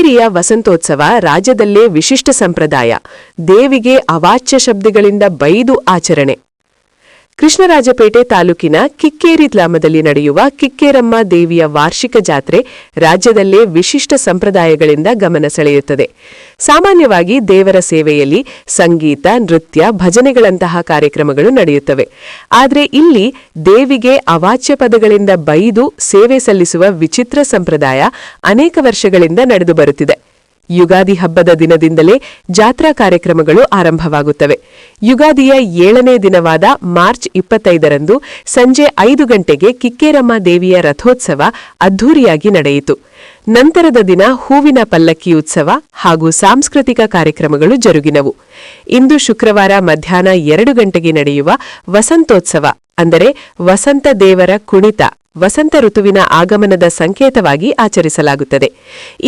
ಕಿಕ್ಕೇರಿಯ ವಸಂತೋತ್ಸವ ರಾಜ್ಯದಲ್ಲೇ ವಿಶಿಷ್ಟ ಸಂಪ್ರದಾಯ. ದೇವಿಗೆ ಅವಾಚ್ಯ ಶಬ್ದಗಳಿಂದ ಬೈದು ಆಚರಣೆ. ಕೃಷ್ಣರಾಜಪೇಟೆ ತಾಲೂಕಿನ ಕಿಕ್ಕೇರಿ ಗ್ರಾಮದಲ್ಲಿ ನಡೆಯುವ ಕಿಕ್ಕೇರಮ್ಮ ದೇವಿಯ ವಾರ್ಷಿಕ ಜಾತ್ರೆ ರಾಜ್ಯದಲ್ಲೇ ವಿಶಿಷ್ಟ ಸಂಪ್ರದಾಯಗಳಿಂದ ಗಮನ ಸೆಳೆಯುತ್ತದೆ. ಸಾಮಾನ್ಯವಾಗಿ ದೇವರ ಸೇವೆಯಲ್ಲಿ ಸಂಗೀತ, ನೃತ್ಯ, ಭಜನೆಗಳಂತಹ ಕಾರ್ಯಕ್ರಮಗಳು ನಡೆಯುತ್ತವೆ. ಆದರೆ ಇಲ್ಲಿ ದೇವಿಗೆ ಅವಾಚ್ಯ ಪದಗಳಿಂದ ಬೈದು ಸೇವೆ ಸಲ್ಲಿಸುವ ವಿಚಿತ್ರ ಸಂಪ್ರದಾಯ ಅನೇಕ ವರ್ಷಗಳಿಂದ ನಡೆದು ಬರುತ್ತಿದೆ. ಯುಗಾದಿ ಹಬ್ಬದ ದಿನದಿಂದಲೇ ಜಾತ್ರಾ ಕಾರ್ಯಕ್ರಮಗಳು ಆರಂಭವಾಗುತ್ತವೆ. ಯುಗಾದಿಯ 7ನೇ ದಿನವಾದ ಮಾರ್ಚ್ 25ರಂದು ಸಂಜೆ 5 ಗಂಟೆಗೆ ಕಿಕ್ಕೇರಮ್ಮ ದೇವಿಯ ರಥೋತ್ಸವ ಅದ್ಧೂರಿಯಾಗಿ ನಡೆಯಿತು. ನಂತರದ ದಿನ ಹೂವಿನ ಪಲ್ಲಕ್ಕಿ ಉತ್ಸವ ಹಾಗೂ ಸಾಂಸ್ಕೃತಿಕ ಕಾರ್ಯಕ್ರಮಗಳು ಜರುಗಿನವು. ಇಂದು ಶುಕ್ರವಾರ ಮಧ್ಯಾಹ್ನ 2 ಗಂಟೆಗೆ ನಡೆಯುವ ವಸಂತೋತ್ಸವ ಅಂದರೆ ವಸಂತ ದೇವರ ಕುಣಿತ ವಸಂತ ಋತುವಿನ ಆಗಮನದ ಸಂಕೇತವಾಗಿ ಆಚರಿಸಲಾಗುತ್ತದೆ.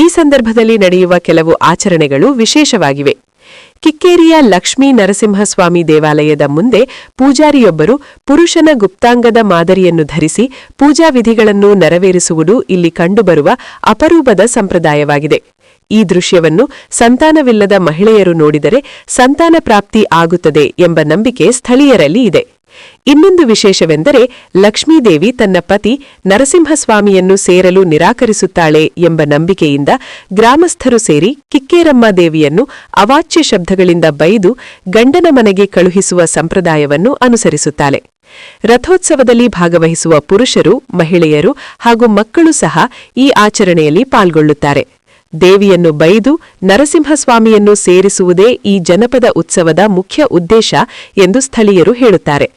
ಈ ಸಂದರ್ಭದಲ್ಲಿ ನಡೆಯುವ ಕೆಲವು ಆಚರಣೆಗಳು ವಿಶೇಷವಾಗಿವೆ. ಕಿಕ್ಕೇರಿಯ ಲಕ್ಷ್ಮೀ ನರಸಿಂಹಸ್ವಾಮಿ ದೇವಾಲಯದ ಮುಂದೆ ಪೂಜಾರಿಯೊಬ್ಬರು ಪುರುಷನ ಗುಪ್ತಾಂಗದ ಮಾದರಿಯನ್ನು ಧರಿಸಿ ಪೂಜಾ ವಿಧಿಗಳನ್ನು ನೆರವೇರಿಸುವುದು ಇಲ್ಲಿ ಕಂಡುಬರುವ ಅಪರೂಪದ ಸಂಪ್ರದಾಯವಾಗಿದೆ. ಈ ದೃಶ್ಯವನ್ನು ಸಂತಾನವಿಲ್ಲದ ಮಹಿಳೆಯರು ನೋಡಿದರೆ ಸಂತಾನ ಪ್ರಾಪ್ತಿ ಆಗುತ್ತದೆ ಎಂಬ ನಂಬಿಕೆ ಸ್ಥಳೀಯರಲ್ಲಿ ಇದೆ. ಇನ್ನೊಂದು ವಿಶೇಷವೆಂದರೆ ಲಕ್ಷ್ಮೀದೇವಿ ತನ್ನ ಪತಿ ನರಸಿಂಹಸ್ವಾಮಿಯನ್ನು ಸೇರಲು ನಿರಾಕರಿಸುತ್ತಾಳೆ ಎಂಬ ನಂಬಿಕೆಯಿಂದ ಗ್ರಾಮಸ್ಥರು ಸೇರಿ ಕಿಕ್ಕೇರಮ್ಮ ದೇವಿಯನ್ನು ಅವಾಚ್ಯ ಶಬ್ದಗಳಿಂದ ಬೈದು ಗಂಡನ ಮನೆಗೆ ಕಳುಹಿಸುವ ಸಂಪ್ರದಾಯವನ್ನು ಅನುಸರಿಸುತ್ತಾಳೆ. ರಥೋತ್ಸವದಲ್ಲಿ ಭಾಗವಹಿಸುವ ಪುರುಷರು, ಮಹಿಳೆಯರು ಹಾಗೂ ಮಕ್ಕಳು ಸಹ ಈ ಆಚರಣೆಯಲ್ಲಿ ಪಾಲ್ಗೊಳ್ಳುತ್ತಾರೆ. ದೇವಿಯನ್ನು ಬೈದು ನರಸಿಂಹಸ್ವಾಮಿಯನ್ನು ಸೇರಿಸುವುದೇ ಈ ಜನಪದ ಉತ್ಸವದ ಮುಖ್ಯ ಉದ್ದೇಶ ಎಂದು ಸ್ಥಳೀಯರು ಹೇಳುತ್ತಾರೆ.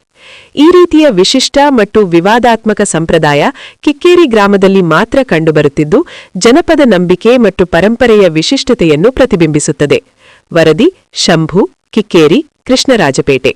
ಈ ರೀತಿಯ ವಿಶಿಷ್ಟ ಮತ್ತು ವಿವಾದಾತ್ಮಕ ಸಂಪ್ರದಾಯ ಕಿಕ್ಕೇರಿ ಗ್ರಾಮದಲ್ಲಿ ಮಾತ್ರ ಕಂಡುಬರುತ್ತಿದ್ದು, ಜನಪದ ನಂಬಿಕೆ ಮತ್ತು ಪರಂಪರೆಯ ವಿಶಿಷ್ಟತೆಯನ್ನು ಪ್ರತಿಬಿಂಬಿಸುತ್ತದೆ. ವರದಿ ಶಂಭು, ಕಿಕ್ಕೇರಿ, ಕೃಷ್ಣರಾಜಪೇಟೆ.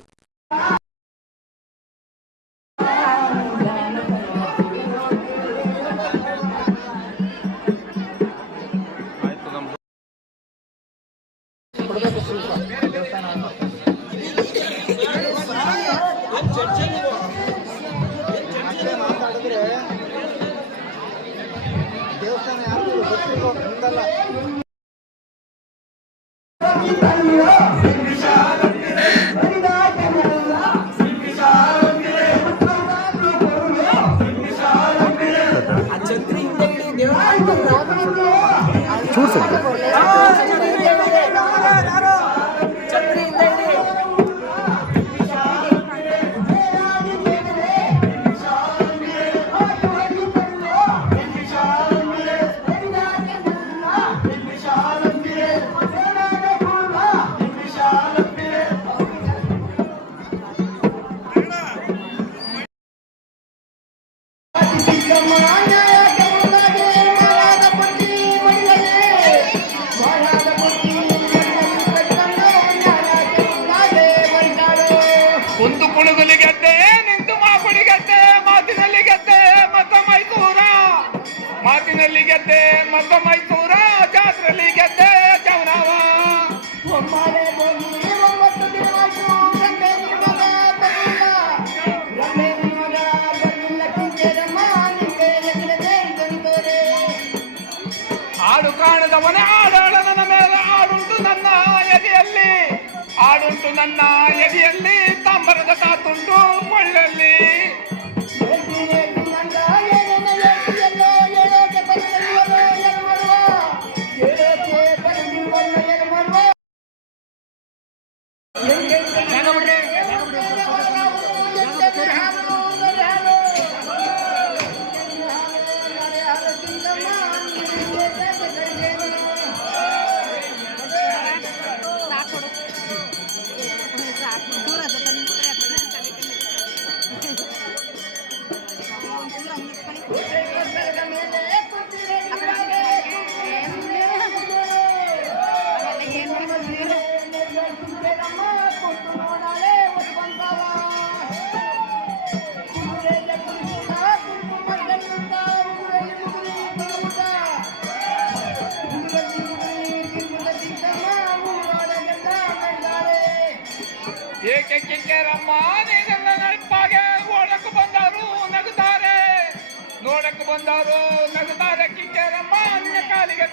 ಒಂದು ಕುಳುಗುಲಿ ಗೆದ್ದೆ ನಿಂತು ಮಾಪುಡಿ ಗೆದ್ದೆ ಮಾತಿನಲ್ಲಿ ಗೆದ್ದೆ ಮತ್ತ ಮೈಸೂರ ಮಾತಿನಲ್ಲಿ ಗೆದ್ದೆ ಮತ್ತ ಮೈಸೂರ ಜಾತ್ರೆಯಲ್ಲಿ ಗೆದ್ದೆ ಜವನಾವ ಆಡು ಕಾಣದವನೇ ಆಡಾಳ ನನ್ನ ಮೇಲೆ ಆಡುಂಟು ನನ್ನ ಎದೆಯಲ್ಲಿ ಆಡುಂಟು ನನ್ನ ಎದೆಯಲ್ಲಿ ತಾಂಬರದ ತಾತುಂಟು ಕೊಳ್ಳಲ್ಲಿ ಏಕೆ ಕಿಕ್ಕೇರಮ್ಮ ನೀನೆಲ್ಲ ನೆನಪಾಗೆ ಓಡಕ್ಕೆ ಬಂದರು ನಗುತ್ತಾರೆ ನೋಡಕ್ಕೆ ಬಂದರು ನಗುತ್ತಾರೆ ಕಿಕ್ಕೇರಮ್ಮ ನಿನ್ನ ಕಾಲಿಗೆ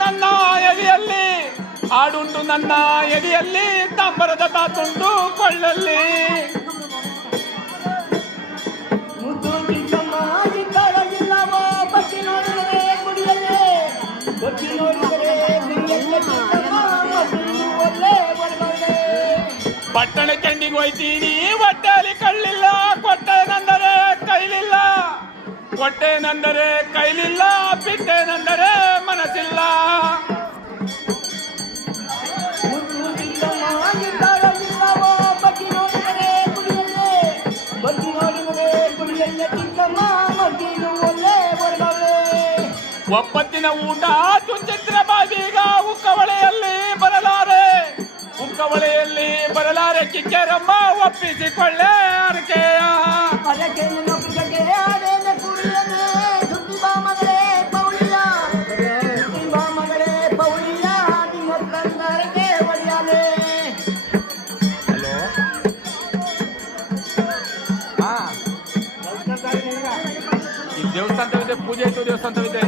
ನನ್ನ ಎದೆಯಲ್ಲಿ ಹಾಡುಂಟು ನನ್ನ ಎದೆಯಲ್ಲಿ ತಾಂಬರದ ತಾತುಂಟು ಕೊಳ್ಳಲ್ಲಿ ಮುದ್ದು ಚಿಕ್ಕಮ್ಮ ಚಿಕ್ಕವಾಗಿಲ್ಲವೋ ಬಚ್ಚಿ ನೋಡಿದರೆ ಗುಡಿಯಲ್ಲೇ ಬಚ್ಚಿ ನೋಡಿದರೆ ಗುಡಿಯಲ್ಲೇ ಚಿಕ್ಕಮ್ಮ ಮಕ್ಕಳು ಒಳ್ಳೆ ಬಡಬಡೆ ಪಟ್ಟಣ ಚಂಡಿಗೆ ಹೋಯ್ತೀನಿ ಹೊಟ್ಟೆಯಲ್ಲಿ ಕಳ್ಳಿಲ್ಲ ಕೊಟ್ಟೆನೆಂದರೆ ಕೈಲಿಲ್ಲ ಕೊಟ್ಟೆನೆಂದರೆ ಕೈಲಿಲ್ಲ ಬಿಟ್ಟೆನೆಂದರೆ ಮನಸ್ಸಿಲ್ಲ ಮುದ್ದು ಚಿಕ್ಕಮ್ಮ ಚಿಕ್ಕವಾಗಿಲ್ಲವೋ ಬಚ್ಚಿ ನೋಡಿದರೆ ಗುಡಿಯಲ್ಲೇ ಬಚ್ಚಿ ನೋಡಿದರೆ ಗುಡಿಯಲ್ಲೇ ಚಿಕ್ಕಮ್ಮ ಮಕ್ಕಳು ಒಳ್ಳೆ ಬಡಬಡೆ ಒಪ್ಪತ್ತಿನ ಊಟ ಚುಂಚಿತ್ರ ಬಾಬೀಗ ಉಕ್ಕವಳೆಯಲ್ಲಿ ಬರಲಾರೆ ಕಿಕ್ಕೇರಮ್ಮ ಒಪ್ಪಿಸಿಕೊಳ್ಳೆ ಅರಕೆಯ ಅದಕ್ಕೆ ನೊಪ್ಪಿಗೆ ಆಡೇನೆ ಕುಡಿಯನೆ ಸುದ್ದಿ ಬಾ ಮಗಳೇ ಪೌಳಿಯ ಸುದ್ದಿ ಬಾ ಮಗಳೇ ಪೌಳಿಯ ನಿನ್ನ ತಂದರಕ್ಕೆ ಒಡೆಯಲೆ ಈ ದೇವಸ್ಥಾನವಿದೆ ಪೂಜೆ ಇತ್ತು ದೇವಸ್ಥಾನವಿದೆ